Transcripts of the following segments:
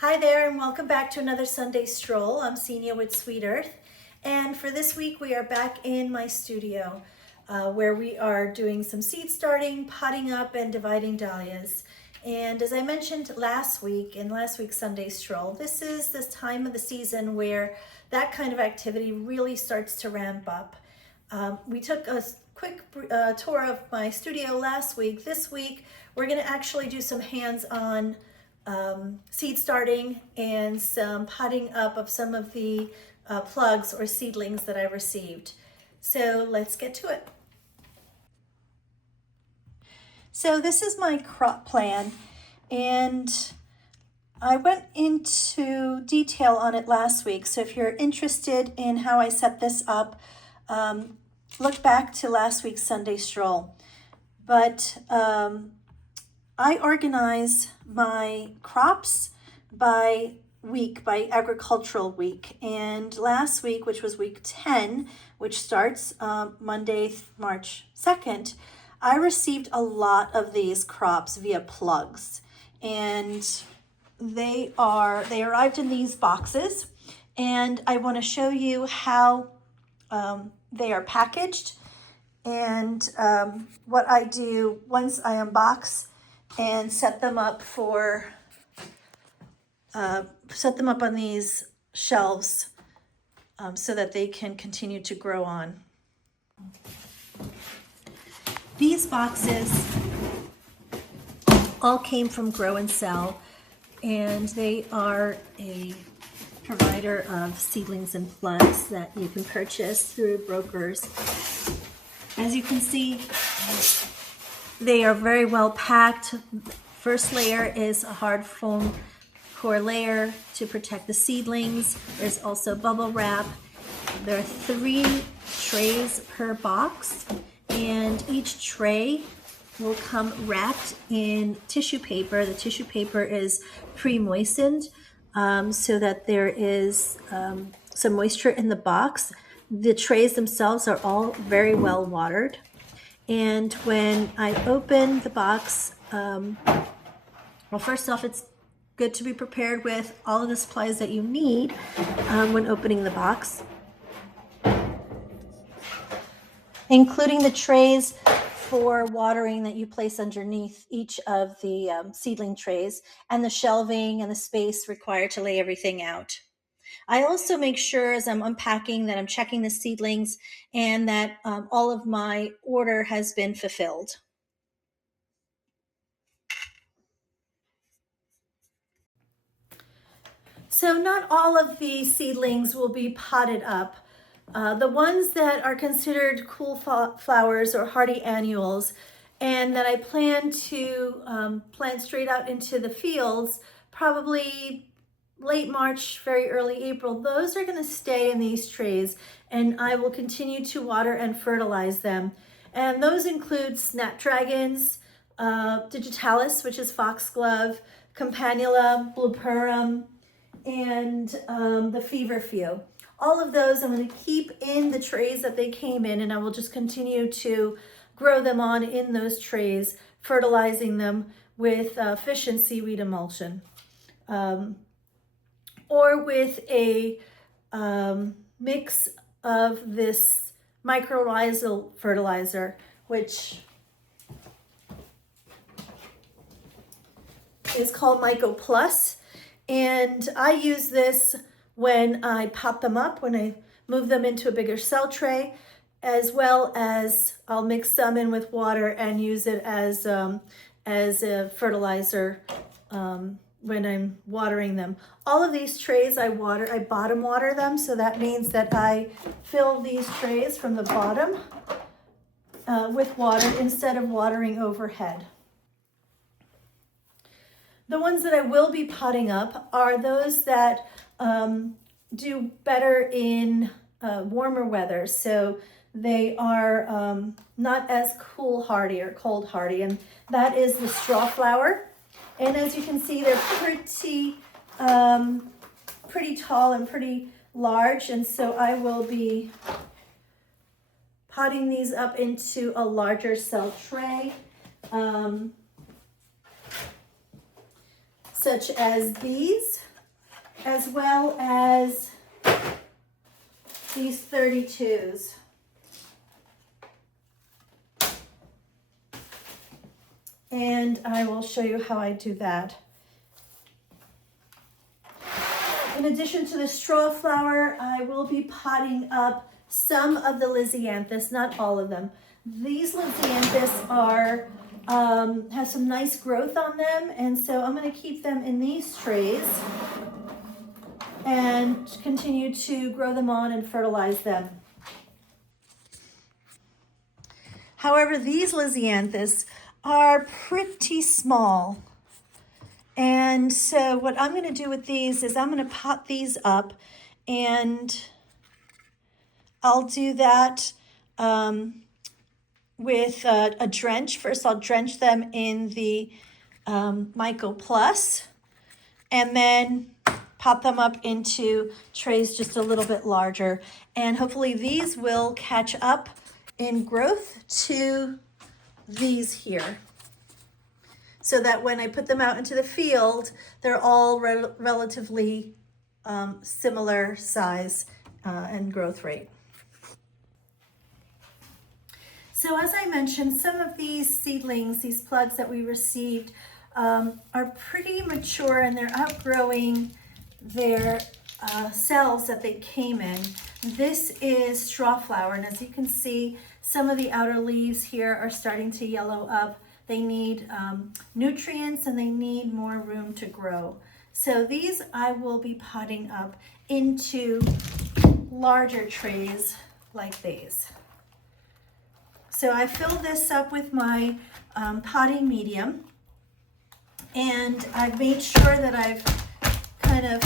Hi there and welcome back to another Sunday Stroll. I'm Xenia with Sweet Earth, and for this week we are back in my studio where we are doing some seed starting, potting up, and dividing dahlias. And as I mentioned last week in last week's Sunday Stroll, this is this time of the season where that kind of activity really starts to ramp up. We took a quick tour of my studio last week. This week we're going to actually do some hands-on seed starting and some potting up of some of the plugs or seedlings that I received. So let's get to it. So this is my crop plan, and I went into detail on it last week. So if you're interested in how I set this up, look back to last week's Sunday Stroll. But I organize my crops by week, by agricultural week. And last week, which was week 10, which starts Monday, March 2nd, I received a lot of these crops via plugs. And they arrived in these boxes. And I want to show you how they are packaged and what I do once I unbox and set them up on these shelves so that they can continue to grow on. These boxes all came from Grow and Sell, and they are a provider of seedlings and plugs that you can purchase through brokers. As you can see, they are very well packed. First layer is a hard foam core layer to protect the seedlings. There's also bubble wrap. There are 3 trays per box, and each tray will come wrapped in tissue paper. The tissue paper is pre-moistened so that there is some moisture in the box. The trays themselves are all very well watered. And when I open the box, well, first off, it's good to be prepared with all of the supplies that you need when opening the box, including the trays for watering that you place underneath each of the seedling trays, and the shelving and the space required to lay everything out. I also make sure as I'm unpacking that I'm checking the seedlings and that all of my order has been fulfilled. So not all of the seedlings will be potted up. The ones that are considered cool flowers or hardy annuals and that I plan to plant straight out into the fields, probably late March, very early April, those are going to stay in these trays, and I will continue to water and fertilize them. And those include snapdragons, digitalis, which is foxglove, campanula, blueperum, and the feverfew. All of those I'm going to keep in the trays that they came in, and I will just continue to grow them on in those trays, fertilizing them with fish and seaweed emulsion. Or with a mix of this mycorrhizal fertilizer, which is called MYCO Plus. And I use this when I pot them up, when I move them into a bigger cell tray, as well as I'll mix some in with water and use it as a fertilizer when I'm watering them. All of these trays I bottom water them, so that means that I fill these trays from the bottom with water instead of watering overhead. The ones that I will be potting up are those that do better in warmer weather. So they are not as cool hardy or cold hardy, and that is the straw flower. And as you can see, they're pretty tall and pretty large, and so I will be potting these up into a larger cell tray. Such as these. as well as these 32s. And I will show you how I do that. In addition to the straw flower, I will be potting up some of the Lisianthus, not all of them. These Lisianthus are have some nice growth on them, and so I'm going to keep them in these trays and continue to grow them on and fertilize them. However, these Lisianthus are pretty small. And so what I'm going to do with these is I'm going to pot these up, and I'll do that with a drench. First, I'll drench them in the MYCO Plus, and then pop them up into trays just a little bit larger. And hopefully these will catch up in growth to these here, so that when I put them out into the field, they're all relatively similar size and growth rate. So as I mentioned, some of these seedlings, these plugs that we received, are pretty mature, and they're outgrowing their cells that they came in. This is straw flower, and as you can see, some of the outer leaves here are starting to yellow up. They need nutrients, and they need more room to grow. So these I will be potting up into larger trays like these. So I fill this up with my potting medium, and I've made sure that I've kind of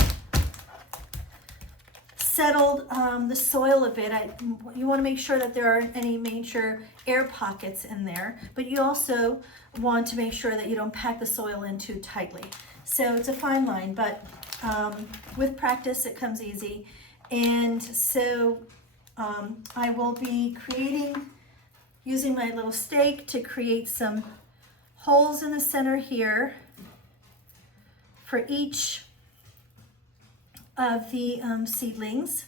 settled the soil a bit. You want to make sure that there aren't any major air pockets in there, but you also want to make sure that you don't pack the soil in too tightly. So it's a fine line, but with practice it comes easy. And so I will be using my little stake to create some holes in the center here for each of the seedlings.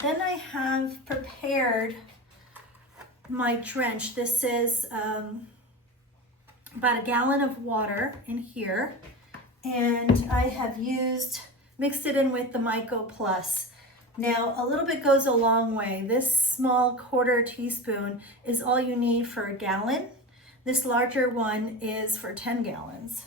Then I have prepared my drench. This is about a gallon of water in here, and I have mixed it in with the MYCO Plus. Now, a little bit goes a long way. This small quarter teaspoon is all you need for a gallon. This larger one is for 10 gallons.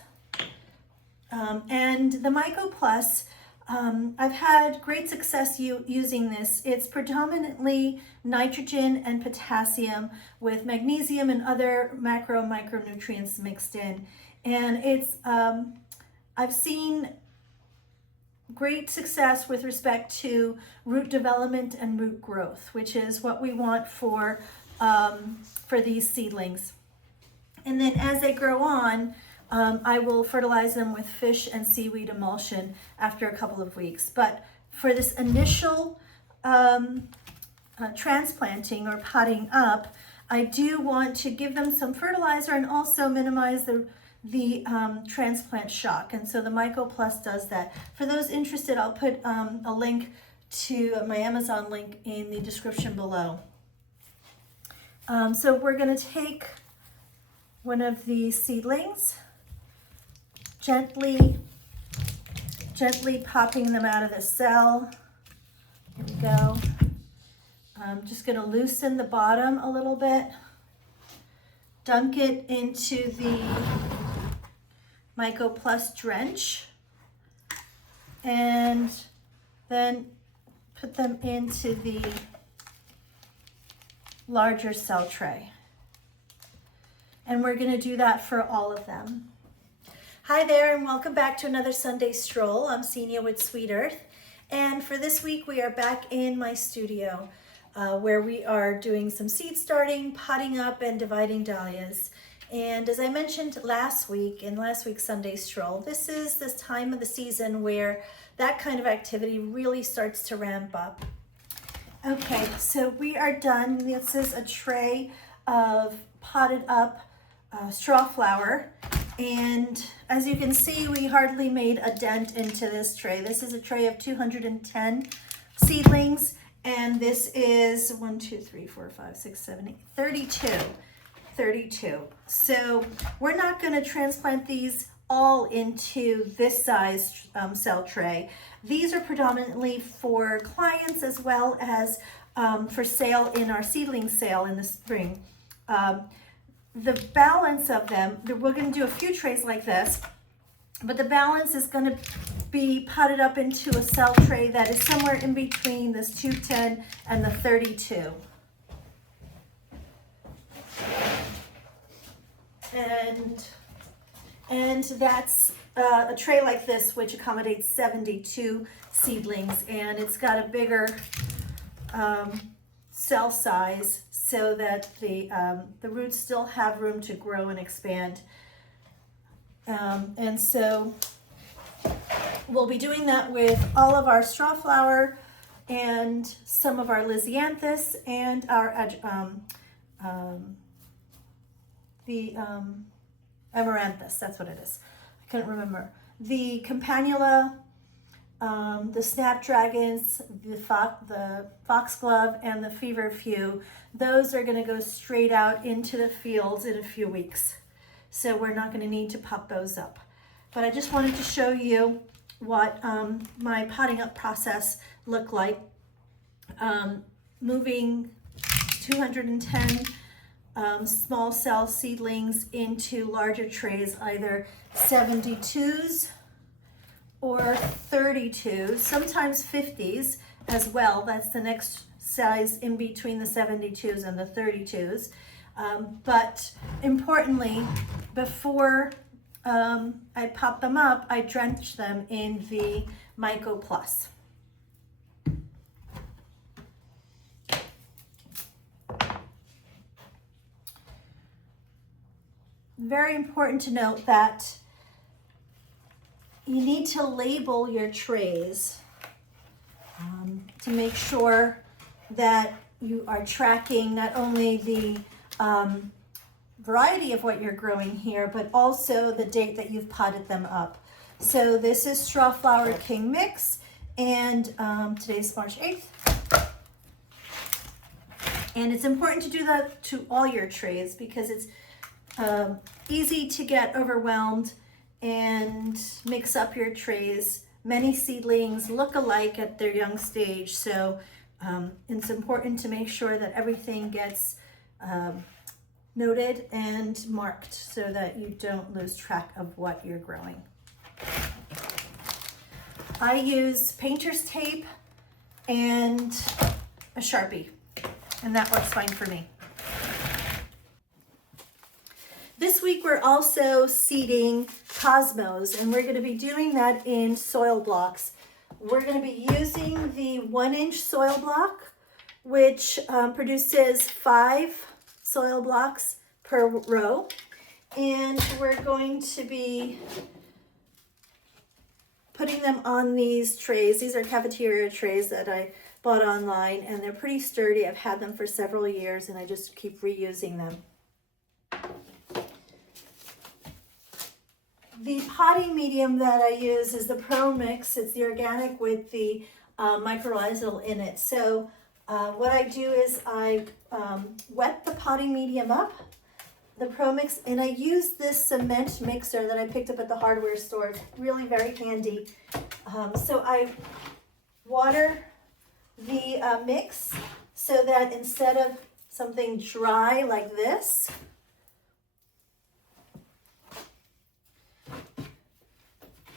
And the MYCO Plus, I've had great success using this. It's predominantly nitrogen and potassium with magnesium and other macro and micronutrients mixed in. And it's I've seen great success with respect to root development and root growth, which is what we want for these seedlings. And then as they grow on, I will fertilize them with fish and seaweed emulsion after a couple of weeks. But for this initial transplanting or potting up, I do want to give them some fertilizer and also minimize the transplant shock. And so the MYCO Plus does that. For those interested, I'll put a link to my Amazon link in the description below. So we're going to take one of these seedlings, gently popping them out of the cell. Here we go. I'm just going to loosen the bottom a little bit, dunk it into the MYCO Plus drench, and then put them into the larger cell tray. and we're going to do that for all of them. Hi there, and welcome back to another Sunday Stroll. I'm Xenia with Sweet Earth, and for this week we are back in my studio where we are doing some seed starting, potting up, and dividing dahlias. And as I mentioned last week, in last week's Sunday Stroll, this is this time of the season where that kind of activity really starts to ramp up. Okay, so we are done. This is a tray of potted up straw flower. And as you can see, we hardly made a dent into this tray. This is a tray of 210 seedlings. And this is 1, 2, 3, 4, 5, 6, 7, 8, 32. So we're not going to transplant these all into this size cell tray. These are predominantly for clients as well as for sale in our seedling sale in the spring. The balance of them, we're going to do a few trays like this, but the balance is going to be potted up into a cell tray that is somewhere in between this 210 and the 32. And that's a tray like this, which accommodates 72 seedlings, and it's got a bigger cell size so that the roots still have room to grow and expand. And so we'll be doing that with all of our straw flower and some of our Lisianthus and our Amaranthus, that's what it is. I couldn't remember. The Campanula, the Snapdragons, the Foxglove, and the Feverfew, those are going to go straight out into the fields in a few weeks. So we're not going to need to pop those up. But I just wanted to show you what my potting up process looked like. Moving 210 small cell seedlings into larger trays, either 72s or 32s, sometimes 50s as well. That's the next size in between the 72s and the 32s. But importantly, before I pop them up, I drench them in the MYCO Plus. Very important to note that you need to label your trays to make sure that you are tracking not only the variety of what you're growing here, but also the date that you've potted them up. So this is Straw Flower King Mix, and today's March 8th. And it's important to do that to all your trays because it's easy to get overwhelmed and mix up your trays. Many seedlings look alike at their young stage, so it's important to make sure that everything gets noted and marked so that you don't lose track of what you're growing. I use painter's tape and a Sharpie, and that works fine for me. This week we're also seeding cosmos, and we're going to be doing that in soil blocks. We're going to be using the 1-inch soil block, which produces 5 soil blocks per row, and we're going to be putting them on these trays. These are cafeteria trays that I bought online, and they're pretty sturdy. I've had them for several years, and I just keep reusing them. The potting medium that I use is the Pro Mix. It's the organic with the Mycorrhizae in it. So what I do is I wet the potting medium up, the Pro Mix, and I use this cement mixer that I picked up at the hardware store. It's really very handy. So I water the mix so that instead of something dry like this,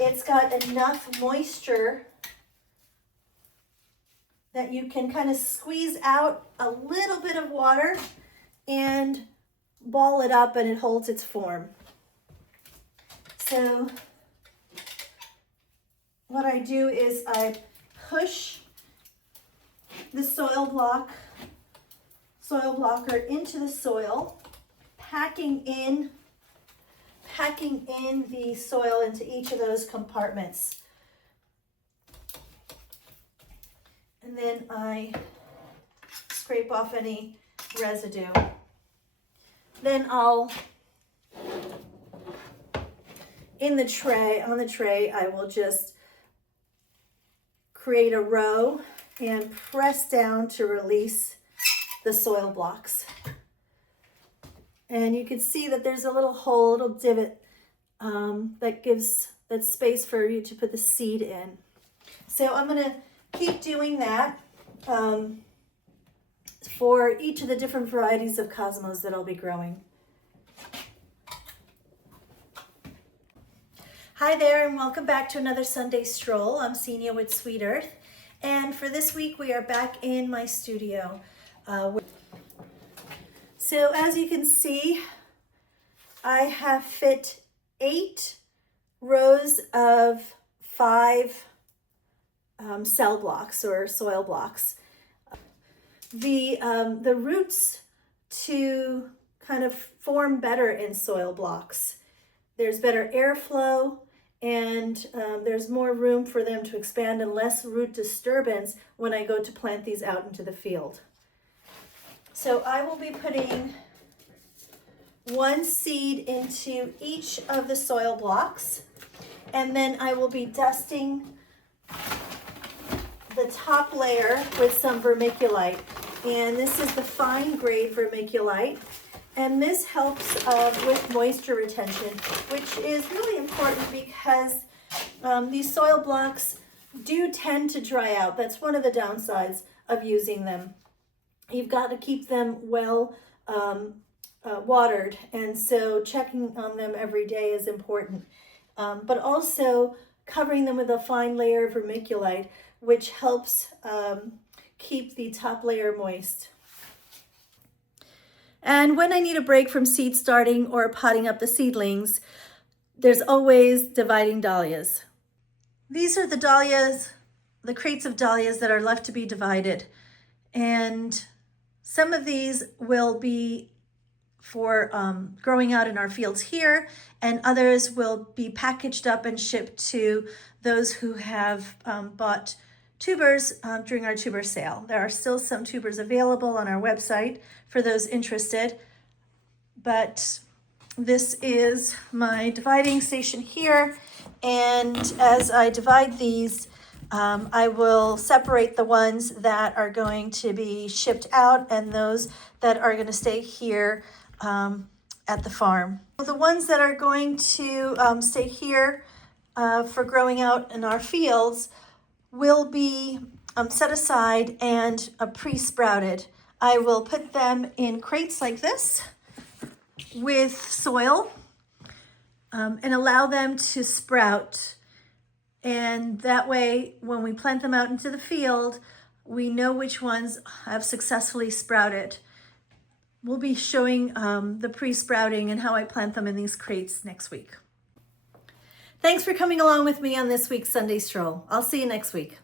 it's got enough moisture that you can kind of squeeze out a little bit of water and ball it up and it holds its form. So what I do is I push the soil blocker into the soil, packing in the soil into each of those compartments. And then I scrape off any residue. Then on the tray, I will just create a row and press down to release the soil blocks. And you can see that there's a little hole, little divot that gives that space for you to put the seed in. So I'm gonna keep doing that for each of the different varieties of cosmos that I'll be growing. Hi there, and welcome back to another Sunday Stroll. I'm Xenia with Sweet Earth, and for this week we are back in my studio. So as you can see, I have fit 8 rows of 5 cell blocks or soil blocks. The roots to kind of form better in soil blocks. There's better airflow, and there's more room for them to expand and less root disturbance when I go to plant these out into the field. So I will be putting 1 seed into each of the soil blocks, and then I will be dusting the top layer with some vermiculite. And this is the fine grade vermiculite. And this helps with moisture retention, which is really important because these soil blocks do tend to dry out. That's one of the downsides of using them. You've got to keep them well watered, and so checking on them every day is important. But also covering them with a fine layer of vermiculite, which helps keep the top layer moist. And when I need a break from seed starting or potting up the seedlings, there's always dividing dahlias. These are the dahlias, the crates of dahlias that are left to be divided. And some of these will be for growing out in our fields here, and others will be packaged up and shipped to those who have bought tubers during our tuber sale. There are still some tubers available on our website for those interested, but this is my dividing station here, and as I divide these, I will separate the ones that are going to be shipped out and those that are going to stay here at the farm. The ones that are going to stay here for growing out in our fields will be set aside and pre-sprouted. I will put them in crates like this with soil and allow them to sprout. And that way, when we plant them out into the field, we know which ones have successfully sprouted. We'll be showing the pre-sprouting and how I plant them in these crates next week. Thanks for coming along with me on this week's Sunday Stroll. I'll see you next week.